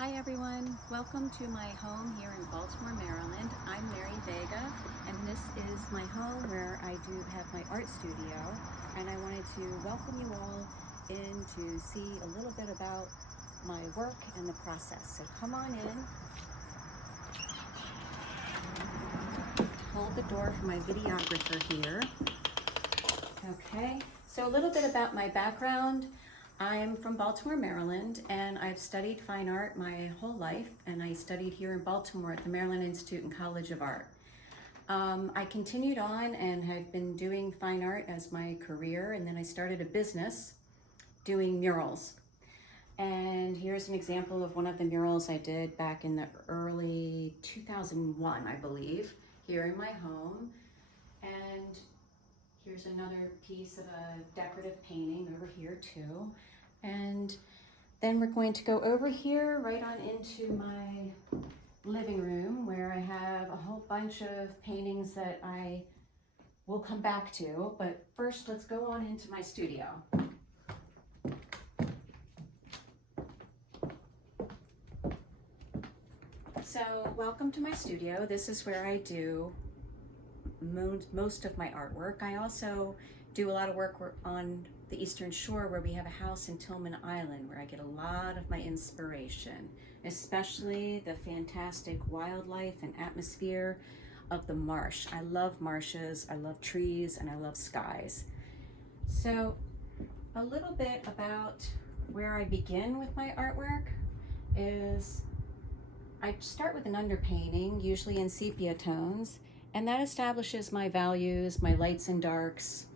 Hi everyone, welcome to my home here in Baltimore, Maryland. I'm Mary Veiga, and this is my home where I do have my art studio, and I wanted to welcome you all in to see a little bit about my work and the process. So come on in. Hold the door for my videographer here. Okay, so a little bit about my background. I'm from Baltimore, Maryland, and I've studied fine art my whole life, and I studied here in Baltimore at the Maryland Institute and College of Art. I continued on and have been doing fine art as my career, and then I started a business doing murals. And here's an example of one of the murals I did back in the early 2001, I believe, here in my home. And here's another piece of a decorative painting over here too. And then we're going to go over here right on into my living room where I have a whole bunch of paintings that I will come back to. But first, let's go on into my studio. So welcome to my studio. This is where I do most of my artwork. I also do a lot of work on the Eastern Shore where we have a house in Tillman Island where I get a lot of my inspiration, especially the fantastic wildlife and atmosphere of the marsh. I love marshes, I love trees, and I love skies. So a little bit about where I begin with my artwork is I start with an underpainting, usually in sepia tones, and that establishes my values, my lights and darks.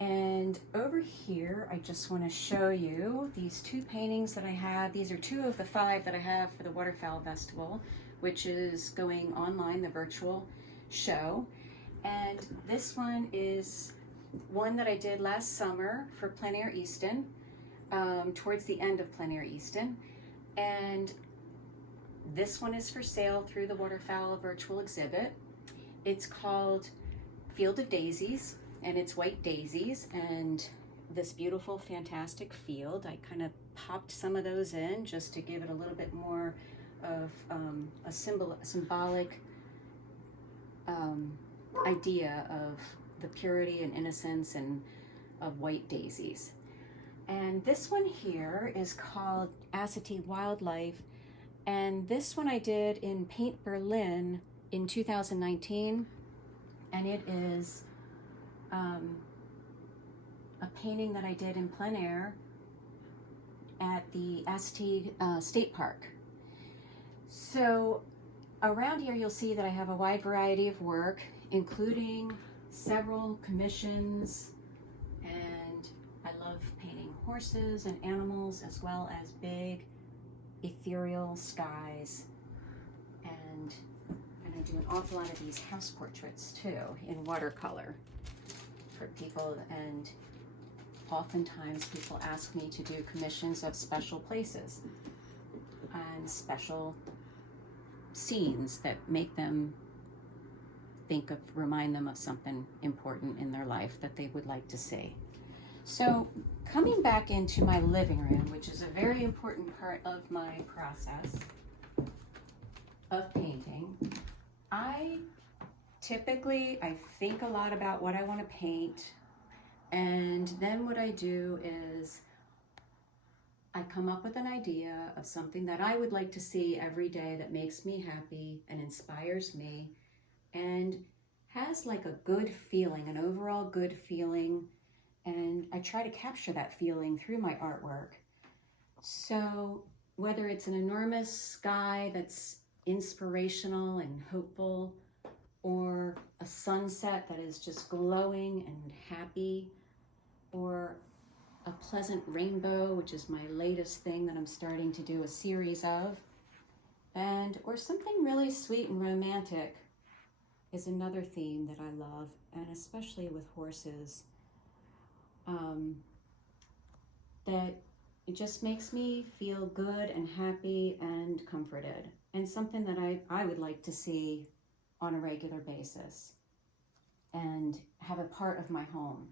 And over here, I just want to show you these two paintings that I have. These are two of the 5 that I have for the Waterfowl Festival, which is going online, the virtual show. And this one is one that I did last summer for Plein Air Easton, towards the end of Plein Air Easton. And this one is for sale through the Waterfowl virtual exhibit. It's called Field of Daisies, and it's white daisies and this beautiful, fantastic field. I kind of popped some of those in just to give it a little bit more of a symbolic idea of the purity and innocence and of white daisies. And this one here is called Acetate Wildlife, and this one I did in Paint Berlin in 2019, and it is a painting that I did in plein air at the Acetate State Park. So around here you'll see that I have a wide variety of work, including several commissions, and I love painting horses and animals as well as big ethereal skies, and I do an awful lot of these house portraits too in watercolor for people, and oftentimes people ask me to do commissions of special places and special scenes that make them remind them of something important in their life that they would like to see. So coming back into my living room, which is a very important part of my process of painting, I think a lot about what I want to paint, and then what I do is I come up with an idea of something that I would like to see every day that makes me happy and inspires me and has like a good feeling, an overall good feeling, and I try to capture that feeling through my artwork. So whether it's an enormous sky that's inspirational and hopeful, or a sunset that is just glowing and happy, or a pleasant rainbow, which is my latest thing that I'm starting to do a series of, or something really sweet and romantic is another theme that I love, and especially with horses, that it just makes me feel good and happy and comforted, and something that I would like to see on a regular basis and have a part of my home.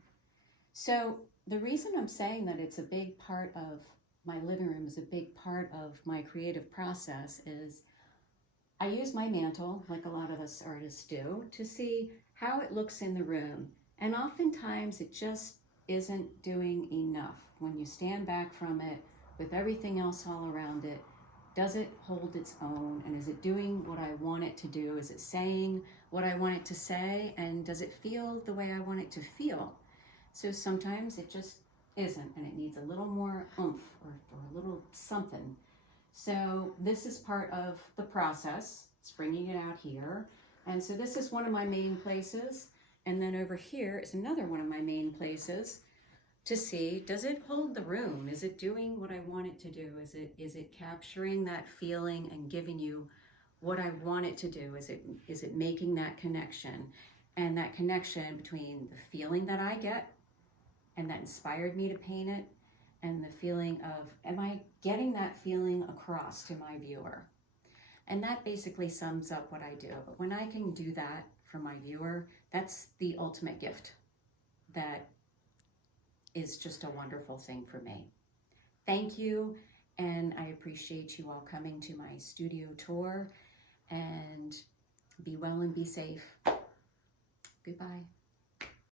So the reason I'm saying that it's a big part of my living room is a big part of my creative process is I use my mantle, like a lot of us artists do, to see how it looks in the room. And oftentimes it just isn't doing enough. When you stand back from it with everything else all around it, does it hold its own? And is it doing what I want it to do? Is it saying what I want it to say? And does it feel the way I want it to feel? So sometimes it just isn't, and it needs a little more oomph or a little something. So this is part of the process. It's bringing it out here. And so this is one of my main places. And then over here is another one of my main places to see, does it hold the room? Is it doing what I want it to do? Is it capturing that feeling and giving you what I want it to do? Is it making that connection? And that connection between the feeling that I get and that inspired me to paint it, and the feeling of, am I getting that feeling across to my viewer? And that basically sums up what I do. But when I can do that for my viewer, that's the ultimate gift. That is just a wonderful thing for me. Thank you, and I appreciate you all coming to my studio tour, and be well and be safe. Goodbye.